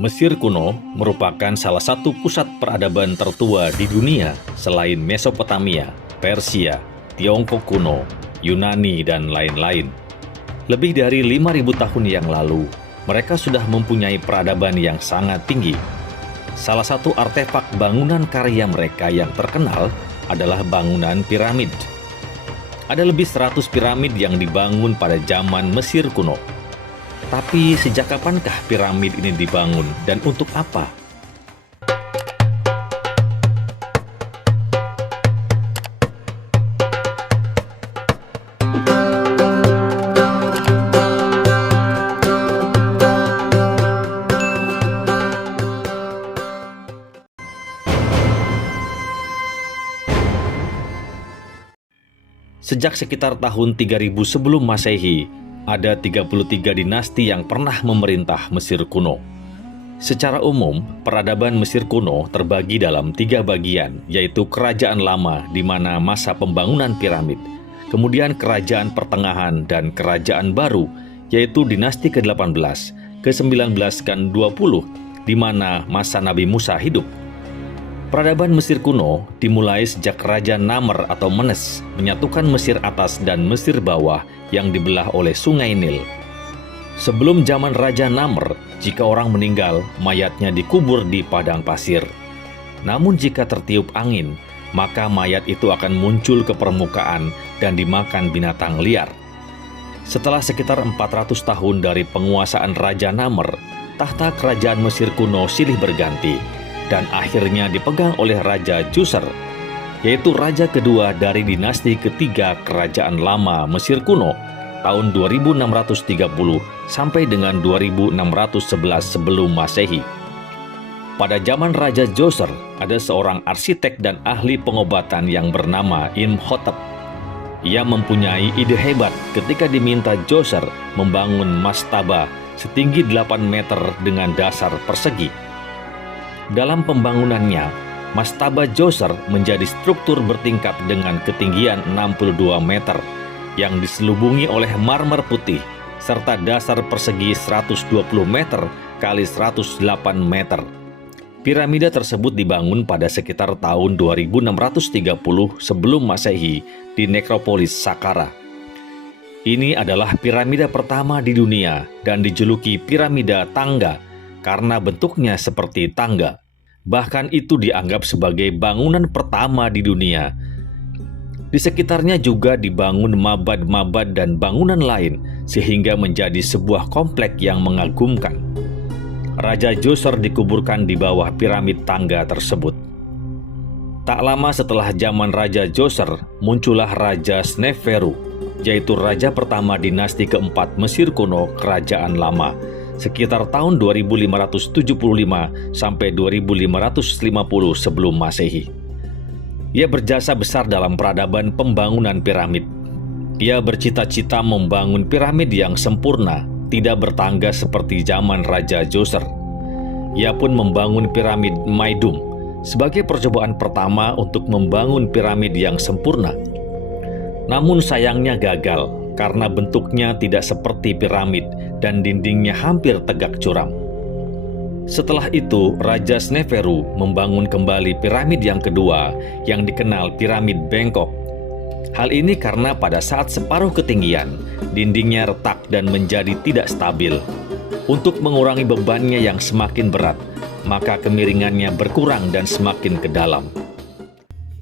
Mesir kuno merupakan salah satu pusat peradaban tertua di dunia selain Mesopotamia, Persia, Tiongkok kuno, Yunani, dan lain-lain. Lebih dari 5.000 tahun yang lalu, mereka sudah mempunyai peradaban yang sangat tinggi. Salah satu artefak bangunan karya mereka yang terkenal adalah bangunan piramid. Ada lebih 100 piramid yang dibangun pada zaman Mesir kuno. Tapi sejak kapankah piramid ini dibangun dan untuk apa? Sejak sekitar tahun 3000 sebelum Masehi, ada 33 dinasti yang pernah memerintah Mesir kuno. Secara umum, peradaban Mesir kuno terbagi dalam 3 bagian, yaitu Kerajaan Lama di mana masa pembangunan piramid, kemudian Kerajaan Pertengahan, dan Kerajaan Baru, yaitu dinasti ke-18, ke-19, dan 20, di mana masa Nabi Musa hidup. Peradaban Mesir kuno dimulai sejak Raja Namr atau Menes menyatukan Mesir atas dan Mesir bawah yang dibelah oleh Sungai Nil. Sebelum zaman Raja Namr, jika orang meninggal, mayatnya dikubur di padang pasir. Namun jika tertiup angin, maka mayat itu akan muncul ke permukaan dan dimakan binatang liar. Setelah sekitar 400 tahun dari penguasaan Raja Namr, tahta kerajaan Mesir kuno silih berganti dan akhirnya dipegang oleh Raja Djoser, yaitu raja kedua dari dinasti ketiga Kerajaan Lama Mesir kuno tahun 2630 sampai dengan 2611 sebelum Masehi. Pada zaman Raja Djoser, ada seorang arsitek dan ahli pengobatan yang bernama Imhotep. Ia mempunyai ide hebat ketika diminta Djoser membangun mastaba setinggi 8 meter dengan dasar persegi. Dalam pembangunannya, mastaba Djoser menjadi struktur bertingkat dengan ketinggian 62 meter yang diselubungi oleh marmer putih serta dasar persegi 120 meter kali 108 meter. Piramida tersebut dibangun pada sekitar tahun 2630 sebelum Masehi di nekropolis Saqqara. Ini adalah piramida pertama di dunia dan dijuluki piramida tangga karena bentuknya seperti tangga. Bahkan itu dianggap sebagai bangunan pertama di dunia. Di sekitarnya juga dibangun mabad-mabad dan bangunan lain sehingga menjadi sebuah komplek yang mengagumkan. Raja Djoser dikuburkan di bawah piramid tangga tersebut. Tak lama setelah zaman Raja Djoser, muncullah Raja Sneferu, yaitu raja pertama dinasti keempat Mesir kuno Kerajaan Lama, sekitar tahun 2575 sampai 2550 sebelum Masehi. Ia berjasa besar dalam peradaban pembangunan piramid. Ia bercita-cita membangun piramid yang sempurna, tidak bertangga seperti zaman Raja Djoser. Ia pun membangun piramid Maidum sebagai percobaan pertama untuk membangun piramid yang sempurna. Namun sayangnya gagal karena bentuknya tidak seperti piramid dan dindingnya hampir tegak curam. Setelah itu, Raja Sneferu membangun kembali piramid yang kedua yang dikenal piramid bengkok. Hal ini karena pada saat separuh ketinggian, dindingnya retak dan menjadi tidak stabil. Untuk mengurangi bebannya yang semakin berat, maka kemiringannya berkurang dan semakin ke dalam.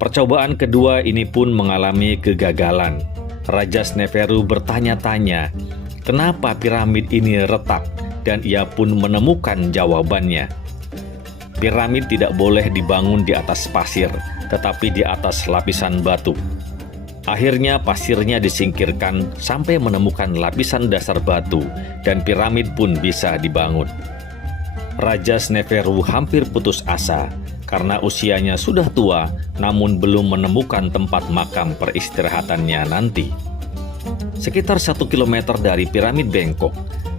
Percobaan kedua ini pun mengalami kegagalan. Raja Sneferu bertanya-tanya, kenapa piramid ini retak, dan ia pun menemukan jawabannya. Piramid tidak boleh dibangun di atas pasir, tetapi di atas lapisan batu. Akhirnya pasirnya disingkirkan sampai menemukan lapisan dasar batu, dan piramid pun bisa dibangun. Raja Sneferu hampir putus asa, karena usianya sudah tua, namun belum menemukan tempat makam peristirahatannya nanti. Sekitar 1 kilometer dari piramid bengkok,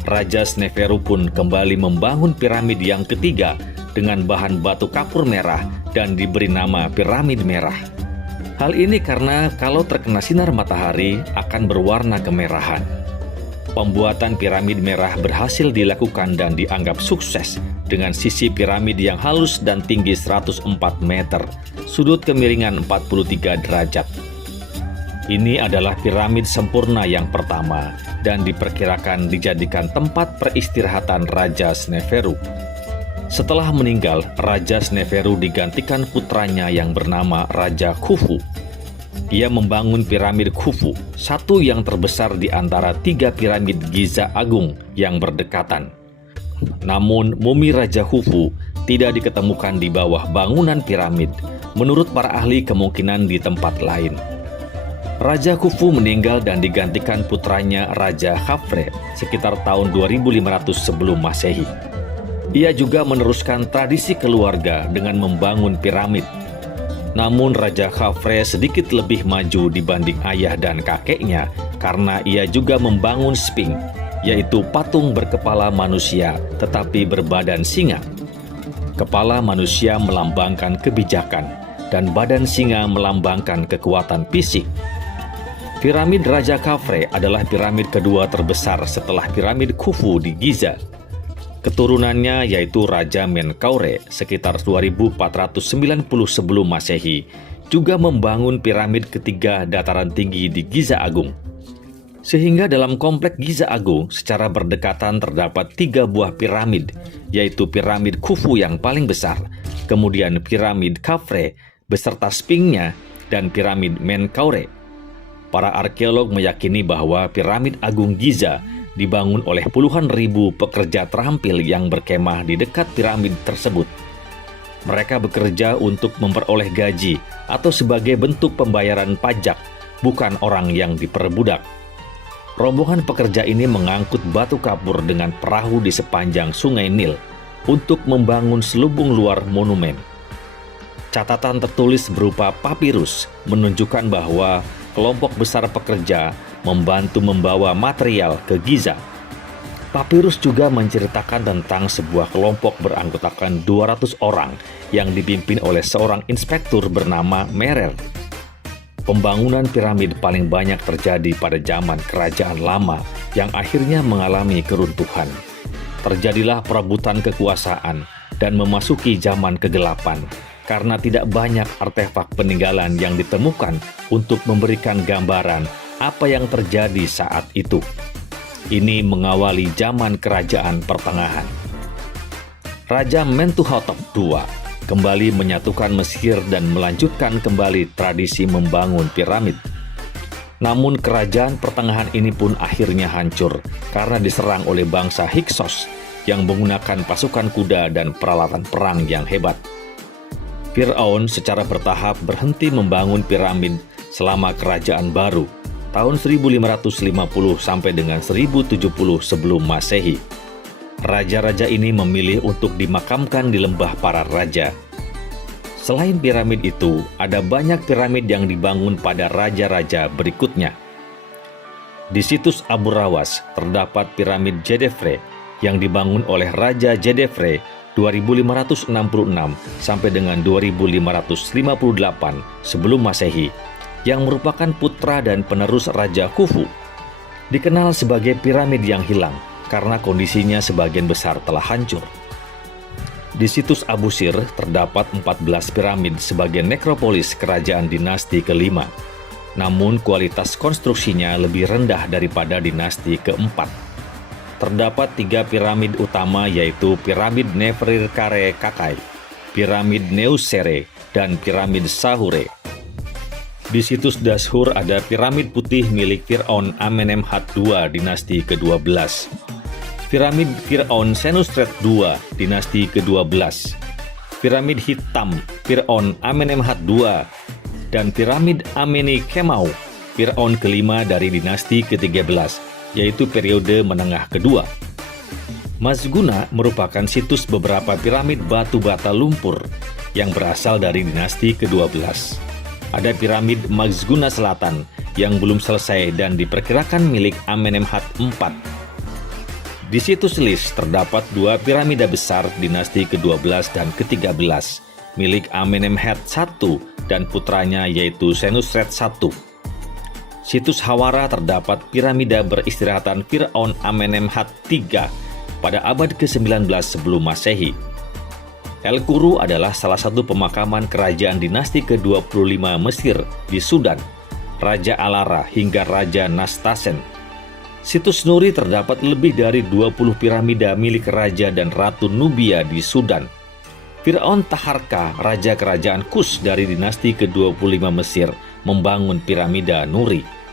Raja Sneferu pun kembali membangun piramid yang ketiga dengan bahan batu kapur merah dan diberi nama piramid merah. Hal ini karena kalau terkena sinar matahari akan berwarna kemerahan. Pembuatan piramid merah berhasil dilakukan dan dianggap sukses dengan sisi piramid yang halus dan tinggi 104 meter, sudut kemiringan 43 derajat. Ini adalah piramid sempurna yang pertama dan diperkirakan dijadikan tempat peristirahatan Raja Sneferu. Setelah meninggal, Raja Sneferu digantikan putranya yang bernama Raja Khufu. Ia membangun piramid Khufu, satu yang terbesar di antara 3 piramid Giza Agung yang berdekatan. Namun, mumi Raja Khufu tidak diketemukan di bawah bangunan piramid. Menurut para ahli, kemungkinan di tempat lain. Raja Khufu meninggal dan digantikan putranya Raja Khafre sekitar tahun 2500 sebelum Masehi. Ia juga meneruskan tradisi keluarga dengan membangun piramid. Namun Raja Khafre sedikit lebih maju dibanding ayah dan kakeknya karena ia juga membangun Sphinx, yaitu patung berkepala manusia tetapi berbadan singa. Kepala manusia melambangkan kebijakan dan badan singa melambangkan kekuatan fisik. Piramid Raja Khafre adalah piramid kedua terbesar setelah piramid Khufu di Giza. Keturunannya yaitu Raja Menkaure sekitar 2490 sebelum Masehi juga membangun piramid ketiga dataran tinggi di Giza Agung. Sehingga dalam komplek Giza Agung secara berdekatan terdapat 3 buah piramid, yaitu piramid Khufu yang paling besar, kemudian piramid Khafre beserta Sphinx-nya, dan piramid Menkaure. Para arkeolog meyakini bahwa piramid Agung Giza dibangun oleh puluhan ribu pekerja terampil yang berkemah di dekat piramid tersebut. Mereka bekerja untuk memperoleh gaji atau sebagai bentuk pembayaran pajak, bukan orang yang diperbudak. Rombongan pekerja ini mengangkut batu kapur dengan perahu di sepanjang Sungai Nil untuk membangun selubung luar monumen. Catatan tertulis berupa papirus menunjukkan bahwa kelompok besar pekerja membantu membawa material ke Giza. Papirus juga menceritakan tentang sebuah kelompok beranggotakan 200 orang yang dipimpin oleh seorang inspektur bernama Merer. Pembangunan piramid paling banyak terjadi pada zaman kerajaan lama yang akhirnya mengalami keruntuhan. Terjadilah perebutan kekuasaan dan memasuki zaman kegelapan karena tidak banyak artefak peninggalan yang ditemukan untuk memberikan gambaran apa yang terjadi saat itu. Ini mengawali zaman kerajaan pertengahan. Raja Mentuhotep II kembali menyatukan Mesir dan melanjutkan kembali tradisi membangun piramid. Namun kerajaan pertengahan ini pun akhirnya hancur karena diserang oleh bangsa Hyksos yang menggunakan pasukan kuda dan peralatan perang yang hebat. Fir'aun secara bertahap berhenti membangun piramid selama kerajaan baru tahun 1550 sampai dengan 1070 sebelum Masehi. Raja-raja ini memilih untuk dimakamkan di lembah para raja. Selain piramid itu, ada banyak piramid yang dibangun pada raja-raja berikutnya. Di situs Abu Rawas terdapat piramid Djedefre yang dibangun oleh Raja Djedefre 2566 sampai dengan 2558 sebelum Masehi, yang merupakan putra dan penerus Raja Khufu. Dikenal sebagai piramid yang hilang karena kondisinya sebagian besar telah hancur. Di situs Abu Sir terdapat 14 piramid sebagai nekropolis kerajaan dinasti kelima. Namun kualitas konstruksinya lebih rendah daripada dinasti keempat. Terdapat 3 piramid utama yaitu piramid Neferkare Kakai, piramid Neusere, dan piramid Sahure. Di situs Dashur ada piramid putih milik Fir'aun Amenemhat II dinasti ke-12, piramid Fir'aun Senusret II dinasti ke-12, piramid hitam Fir'aun Amenemhat II, dan piramid Amenikemau Fir'aun kelima dari dinasti ke-13, yaitu periode menengah kedua. Mazguna merupakan situs beberapa piramid batu bata lumpur yang berasal dari dinasti ke-12. Ada piramid Mazguna Selatan yang belum selesai dan diperkirakan milik Amenemhat IV. Di situs Lis terdapat 2 piramida besar dinasti ke-12 dan ke-13 milik Amenemhat I dan putranya yaitu Senusret I. situs Hawara terdapat piramida beristirahatan Firaun Amenemhat III pada abad ke-19 sebelum Masehi. El Kuru adalah salah satu pemakaman kerajaan dinasti ke-25 Mesir di Sudan, Raja Alara hingga Raja Nastasen. Situs Nuri terdapat lebih dari 20 piramida milik Raja dan Ratu Nubia di Sudan. Firaun Taharka, Raja Kerajaan Kus dari dinasti ke-25 Mesir, membangun piramida Nuri.